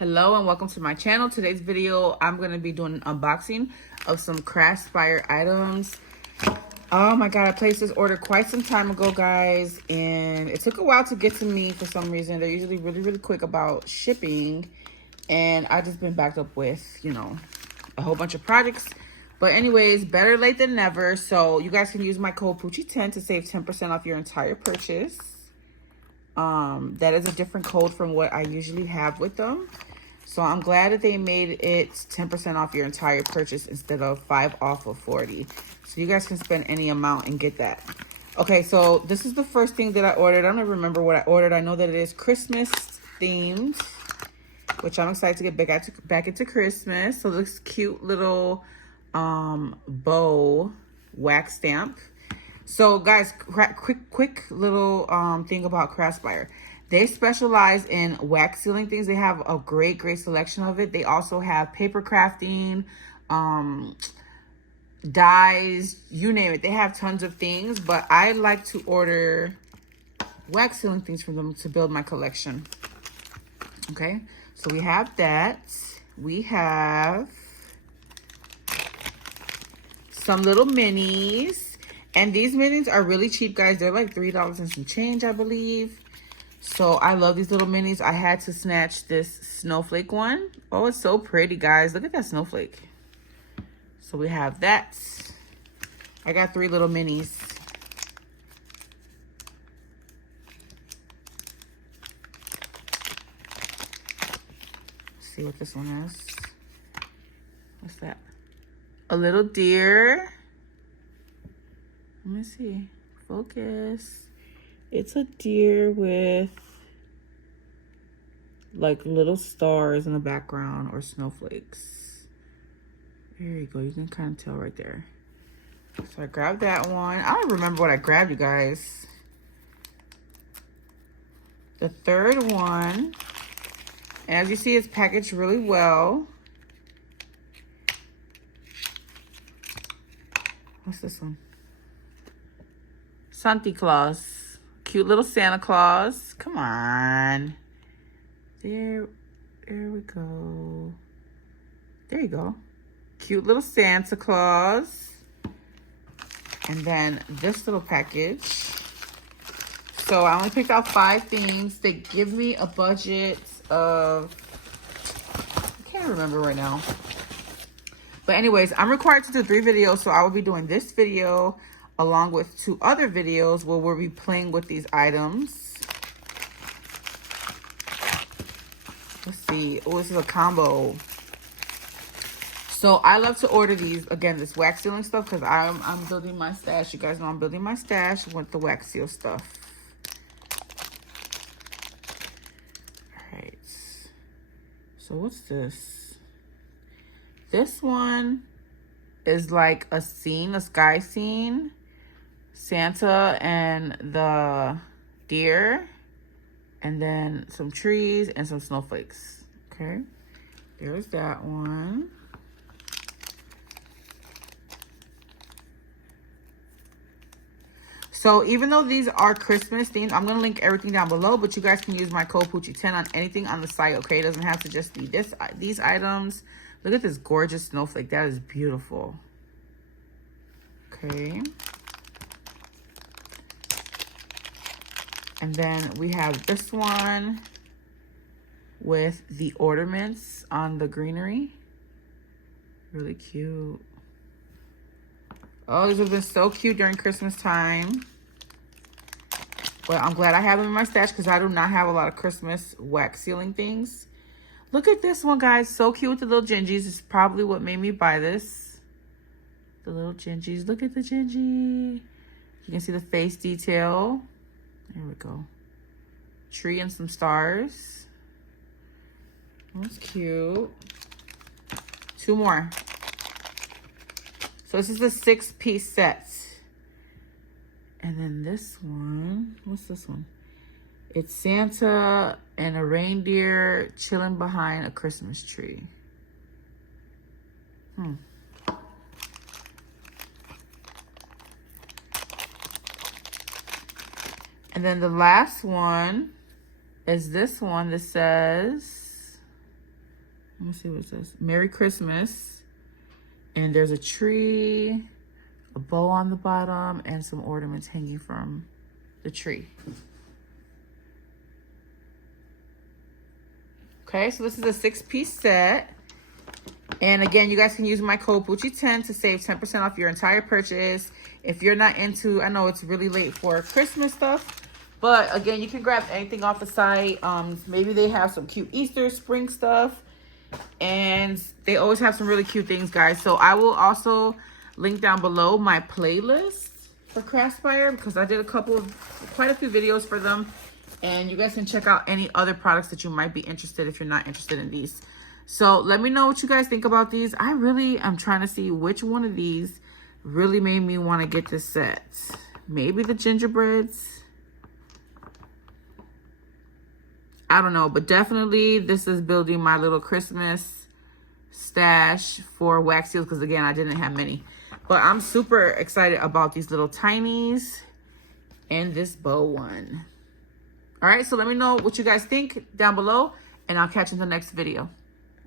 Hello and welcome to my channel. Today's video, I'm going to be doing an unboxing of some Craspire items. Oh my god, I placed this order quite some time ago, guys, and it took a while to get to me for some reason. They're usually really quick about shipping, and I just been backed up with, you know, a whole bunch of projects. But anyways, better late than never. So you guys can use my code Poochie10 to save 10% off your entire purchase. That is a different code from what I usually have with them. So I'm glad that they made it 10% off your entire purchase instead of 5 off of 40. So you guys can spend any amount and get that. Okay, so this is the first thing that I ordered. I don't even remember what I ordered. I know that it is Christmas themed, which I'm excited to get back into Christmas. So this cute little bow wax stamp. So guys, quick little thing about Craspire. They specialize in wax sealing things. They have a great selection of it. They also have paper crafting, dyes, you name it. They have tons of things, but I like to order wax sealing things from them to build my collection. Okay, so we have that. We have some little minis. And these minis are really cheap, guys. They're like $3 and some change, I believe. So I love these little minis. I had to snatch this snowflake one. Oh, it's so pretty, guys. Look at that snowflake. So we have that. I got 3 little minis. Let's see what this one is. What's that? A little deer. Let me see. Focus. It's a deer with like little stars in the background or snowflakes. There you go. You can kind of tell right there. So I grabbed that one. I don't remember what I grabbed, you guys. The third one. And as you see, it's packaged really well. What's this one? Santa Claus. Cute little Santa Claus. Come on. There we go. There you go. Cute little Santa Claus. And then this little package. So I only picked out 5 things. They give me a budget of, I can't remember right now. But anyways, I'm required to do 3 videos, so I will be doing this video along with 2 other videos where we'll be playing with these items. Let's see. Oh, this is a combo. So I love to order these, again, this wax sealing stuff, because I'm building my stash. You guys know I'm building my stash with the wax seal stuff. All right. So what's this? This one is like a scene, a sky scene. Santa and the deer, and then some trees and some snowflakes. Okay, there's that one. So even though these are Christmas themed, I'm gonna link everything down below, but you guys can use my code Poochie10 on anything on the site. Okay, it doesn't have to just be these items. Look at this gorgeous snowflake. That is beautiful. Okay. And then we have this one with the ornaments on the greenery. Really cute. Oh, these have been so cute during Christmas time. But I'm glad I have them in my stash because I do not have a lot of Christmas wax sealing things. Look at this one, guys. So cute with the little gingies. It's probably what made me buy this. The little gingies. Look at the gingy. You can see the face detail. There we go. Tree and some stars. That's cute. 2 more. So this is the 6-piece set. And then this one. What's this one? It's Santa and a reindeer chilling behind a Christmas tree. And then the last one is this one that says Let me see what it says. Merry Christmas. And there's a tree, a bow on the bottom, and some ornaments hanging from the tree. Okay, so this is a 6-piece set. And again, you guys can use my code Poochie10 to save 10% off your entire purchase. If you're not into, I know it's really late for Christmas stuff, but again, you can grab anything off the site. Maybe they have some cute Easter, spring stuff, and they always have some really cute things, guys. So I will also link down below my playlist for Craspire, because I did quite a few videos for them, and you guys can check out any other products that you might be interested if you're not interested in these. So let me know what you guys think about these. I really am trying to see which one of these really made me want to get this set. Maybe the gingerbreads. I don't know, but definitely this is building my little Christmas stash for wax seals, because again, I didn't have many. But I'm super excited about these little tinies and this bow one. All right, so let me know what you guys think down below, and I'll catch you in the next video.